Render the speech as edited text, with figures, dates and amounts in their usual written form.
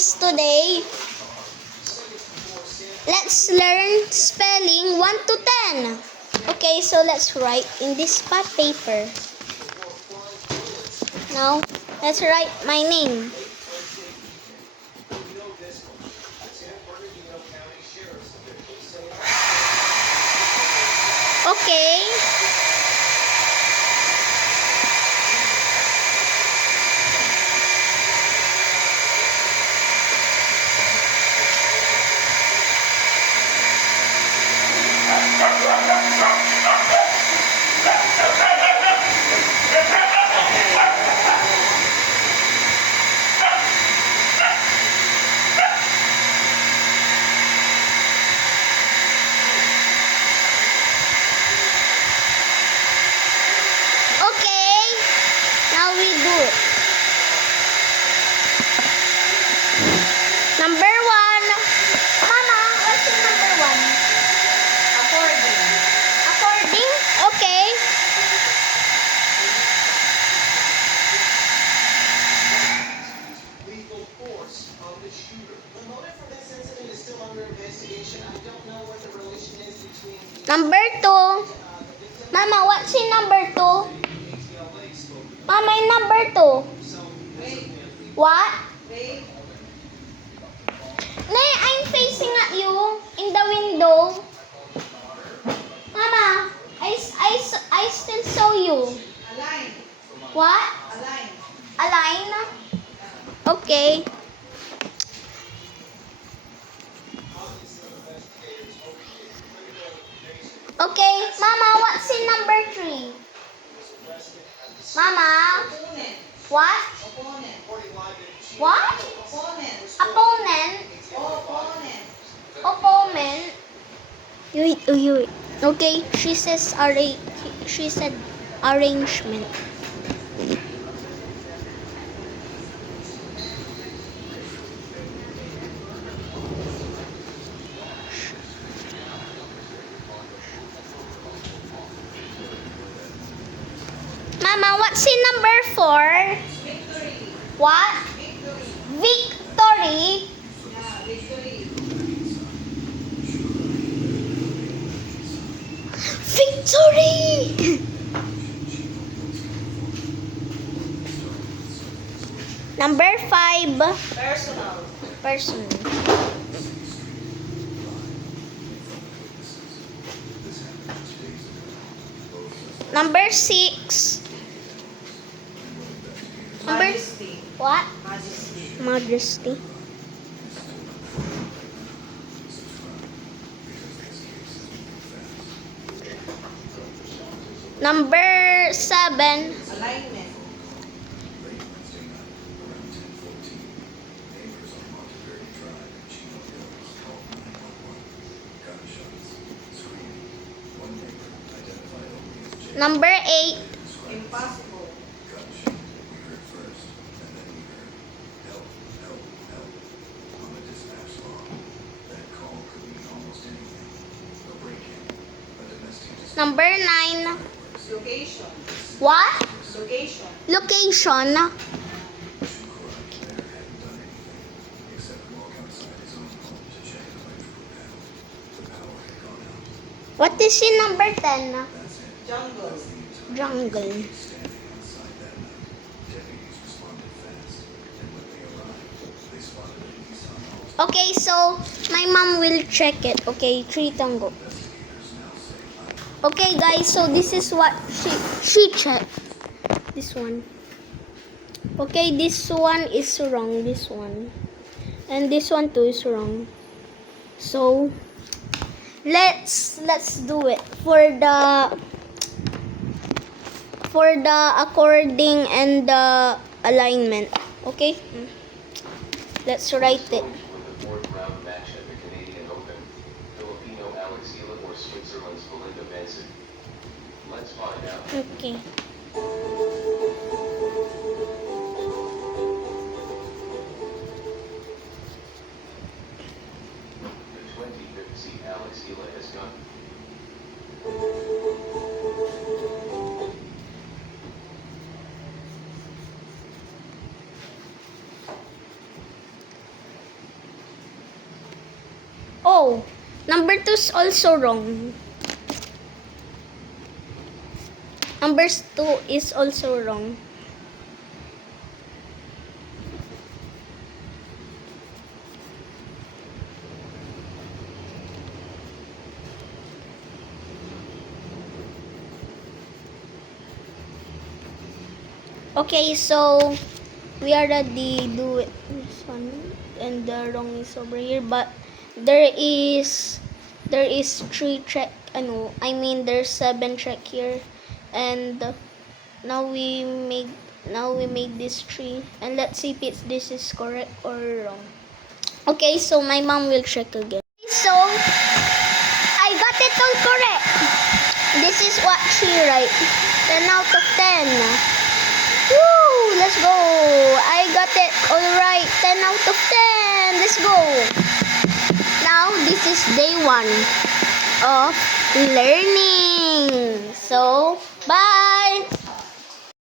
guys, today let's learn spelling 1 to 10. Okay, so let's write in this pad paper. Now, let's write my name. Okay. Number 1. Mama, what's your number 1? According. According? Okay. Lethal force of the shooter. The motive for this incident is still under investigation. I don't know what the relation is between the Number 2. Mama, what's your number 2? Mama, your number 2. Wait. What? Wait. Nay, I'm facing at you in the window. Mama, I still saw you. Align. What? Align. Align? Okay. Okay, Mama, what's in number 3? Mama, Opponent. what? Opponent. What? Opponent. Opponent? Opponent. Opponent? Wait. Okay, she said arrangement. Mama, what's in number 4? Victory. What? Victory. Victory? Yeah, victory. Victory! Number 5. Personal. Person. Number 6. Number Majesty. what? Majesty. Majesty. Number 7. Alignment. Number 8. Impossible. Number 9. Location. What? Location. Location. What is in number 10? Jungle. Jungle. Okay, so my mom will check it. Okay, 3 tango. Okay, guys, so this is what she checked. This one. Okay, this one is wrong. This one. And this one too is wrong. So let's do it for the according and the alignment. Okay? Let's write it. With the fourth round match at the Canadian Open, Filipino Alex Ila or Switzerland's Belinda Benson. Let's find out. Okay. The 25th seed Alex Ila has gone. Oh, number 2 is also wrong. Number 2 is also wrong. Okay, so we already do it this one, and the wrong is over here, but there is 3 check. There's 7 check here, and now we make this 3, and let's see if this is correct or wrong. Okay, so my mom will check again. So I got it all correct. This is what she write. 10 out of 10. Woo! Let's go! I got it all right. 10 out of 10. Let's go! Now, this is day 1 of learning.